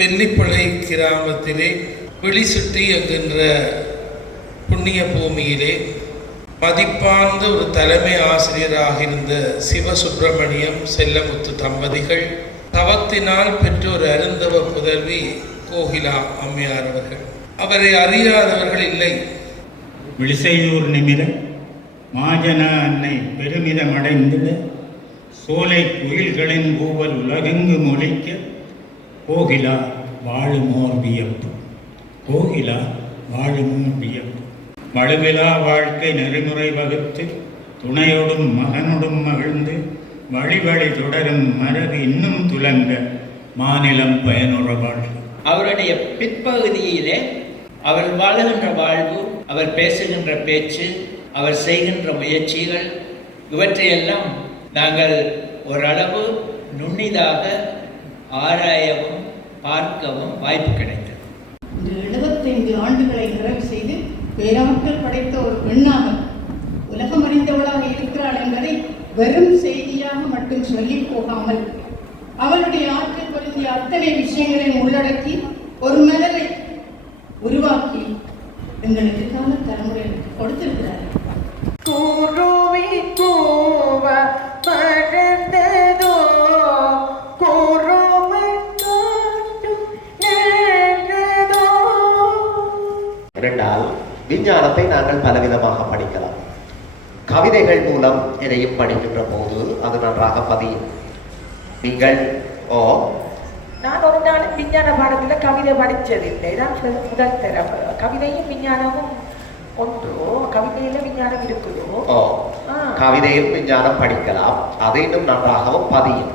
தெல்லிப்பளை கிராமத்திலே வெளிசுட்டி என்கின்ற புண்ணிய பூமியிலே மதிப்பார்ந்த ஒரு தலைமை ஆசிரியராக இருந்த சிவசுப்பிரமணியம் செல்லமுத்து தம்பதிகள் தவத்தினால் பெற்ற ஒரு அருந்தவ புதல்வி கோகிலா அம்மையார் அவர்கள். அவரை அறியாதவர்கள் இல்லை. விழிசையூர் நிமிர மாஜன அன்னை பெருமிதமடைந்திட சோலை குயில்களின் கூவல் உலகெங்கு மொழிக்க கோகிலா வாழுமோர் வியப்பு. கோகிலா வாழுமோர் வியப்பு. வலுவிலா வாழ்க்கை நெறிமுறை வகுத்து துணையோடும் மகனோடும் மகிழ்ந்து வழி வழி தொடரும் மரபு இன்னும் துலங்க மாநிலம் பயனுற வாழ்வு. அவருடைய பிற்பகுதியிலே அவர் வாழுகின்ற வாழ்வு அவர் பேசுகின்ற பேச்சு அவர் செய்கின்ற முயற்சிகள் இவற்றையெல்லாம் நாங்கள் ஓரளவு நுண்ணிதாக ஆராயவும் பார்க்கவும் வாய்ப்பு கிடைத்தது. இந்த எழுபத்தைந்து ஆண்டுகளை நிறைவு செய்து பேராற்றல் படைத்த ஒரு பெண்ணாக உலகம் அறிந்தவளாக இருக்கிறாள் என்பதை வெறும் செய்தியாக மட்டும் சொல்லி போகாமல் அவளுடைய ஆற்றல் பொருந்திய அத்தனை விஷயங்களையும் உள்ளடக்கி ஒரு மலரை உருவாக்கி எங்களுக்கு இரண்டால் விஞ்ஞானத்தை நாங்கள் பலவிதமாக படிக்கலாம். கவிதைகள் மூலம் எதையும் படிக்கின்ற போது அது நன்றாக பதியும். நீங்கள் ஓ? நான் ஒரு நாள் விஞ்ஞான பாடத்துல கவிதை படிச்சதில்லை தான் முதல் தரம். கவிதையும் விஞ்ஞானமும் ஒன்றோ? கவிதையில விஞ்ஞானம் இருக்குதோ? ஓ ஆ. கவிதையில் விஞ்ஞானம் படிக்கலாம். அது இன்னும் நன்றாகவும் பதியும்.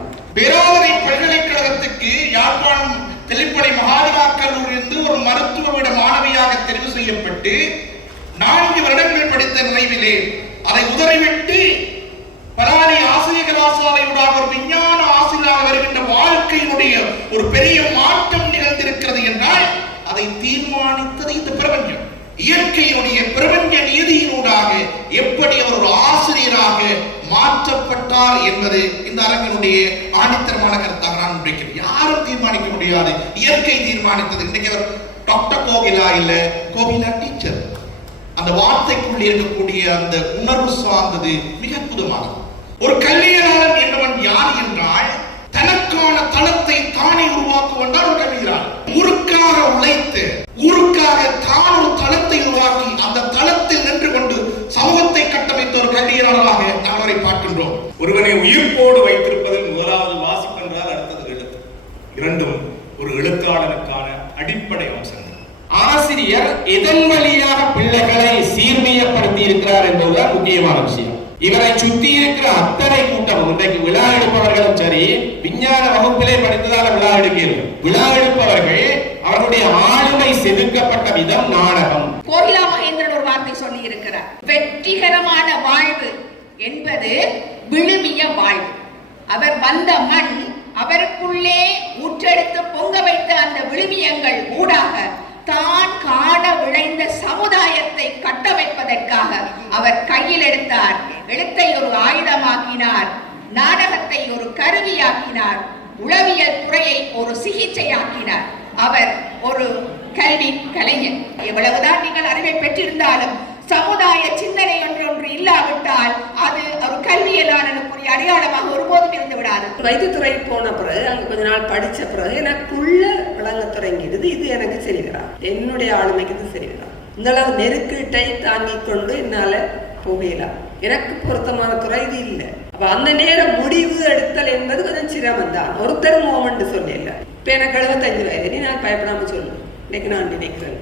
நான்கு வருடங்கள் படித்த நினைவிலே அதை உதறிவிட்டு பலாரி ஆசிரிய கலாசாலையூடாக ஒரு விஞ்ஞான ஆசிரியராக வருகின்ற வாழ்க்கையினுடைய ஒரு பெரிய மாற்றம் நிகழ்ந்திருக்கிறது என்றால் அதை தீர்மானித்தது இந்த பிரபஞ்சம். இயற்கையினுடைய பிரபஞ்ச நீதியினூடாக எப்படி அவர் ஒரு ஆசிரியராக மாற்றப்பட்டார் என்பது இந்த அரங்கினுடைய ஆணித்தரமான கருத்தாக நான் முடிக்கிறேன் யாரும் தீர்மானிக்க முடியாது. இயற்கை தீர்மானித்தது. இன்னைக்கு அவர் டாக்டர் கோகிலா இல்ல கோகிலா டீச்சர். அந்த வார்த்தைக்குள் இருக்கக்கூடிய அந்த உணர்வு சார்ந்தது மிக அற்புதமானது. ஒரு கல்வியலாளன் என்பவன் யார் என்றால் தனக்கான தளத்தை தானே உருவாக்குவன் ஒரு கல்வியலாளன் ஊருக்காக உழைத்து ஊருக்காக தான் ஒரு தளத்தை உருவாக்கி அந்த தளத்தில் நின்று கொண்டு சமூகத்தை கட்டமைத்த ஒரு கல்வியாளராக நாம் அவரை பார்க்கின்றோம். ஒருவனை உயிர்ப்போடு ஆசிரியர் எதன் வழியாக பிள்ளைகளை சீர்மையப்படுத்தி இருக்கிறார் என்பதுதான் முக்கியமான விஷயம். இவரை சுத்தி இருக்கிற அத்தனை கூட்டமும் இன்றைக்கு விழா எடுப்பவர்களும் சரி விஞ்ஞான வகுப்பிலே படித்ததால விழா எடுக்கிறது விழா எடுப்பவர்கள் அவருடைய ஆளுமை செதுக்கப்பட்ட விதம் நாடகம். கோயிலா மகேந்திரன் ஒரு வார்த்தை சொல்லி இருக்கிறார் வெற்றிகரமான வாழ்வு என்பது விழுமிய வாழ்வு. அவர் வந்த மண் அவருக்குள்ளே ஊற்றெடுத்து பொங்க வைத்த அந்த விழுமியங்கள் ஊடாக தான் காண விளைந்த சமுதாயத்தை கட்டமைப்பதற்காக அவர் கையில் எடுத்தார். எழுத்தை ஒரு ஆயுதமாக்கினார். நாடகத்தை ஒரு கருவியாக்கினார். உளவியல் துறையை ஒரு சிகிச்சையாக்கினார். அவர் ஒரு கல்வி கலைஞர். எவ்வளவுதான் நீங்கள் அறிவை பெற்றிருந்தாலும் சமுதாய சிந்தனை ஒன்றொன்று இல்லாவிட்டால் அது ஒரு கல்வியலாளனுக்குரிய அடையாளமாக ஒருபோதும் இருந்து விடாது. வைத்தியத்துறை போன பிறகு அங்கே கொஞ்ச நாள் படிச்ச பிறகு எனக்குள்ள விளங்க தொடங்கிடுது இது எனக்கு சரிவிடா என்னுடைய ஆளுமைக்கு இது சரிவிடா இந்த அளவு நெருக்கீட்டை தாங்கிக் கொண்டு என்னால போகலாம் எனக்கு பொருத்தமான துறை இது இல்லை. அப்ப அந்த நேரம் முடிவு எடுத்தல் என்பது கொஞ்சம் சிரமம் தான். ஒருத்தர் மோமெண்ட் சொல்லல இப்ப எனக்கு எழுபத்தஞ்சு வயது நீ நான் பயப்படாம சொல்லு. இன்னைக்கு நான் நினைக்கிறேன்.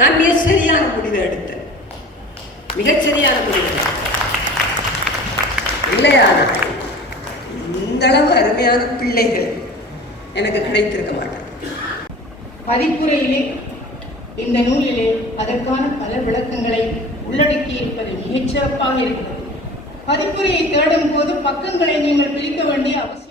நான் மிக சரியான முடிவை எடுத்தேன். மிகச்சரியான முடிவு எடுத்தேன். இல்லையானால் இந்த அளவு அருமையான பிள்ளைகள் எனக்கு கிடைத்திருக்க மாட்டார் பதிப்புரையிலே இந்த நூலிலே அதற்கான பல விளக்கங்களை உள்ளடக்கி இருப்பது மிகச்சிறப்பாக இருக்கிறது பதிப்புரையை தேடும் போது பக்கங்களை நீங்கள் பிரிக்க வேண்டிய அவசியம்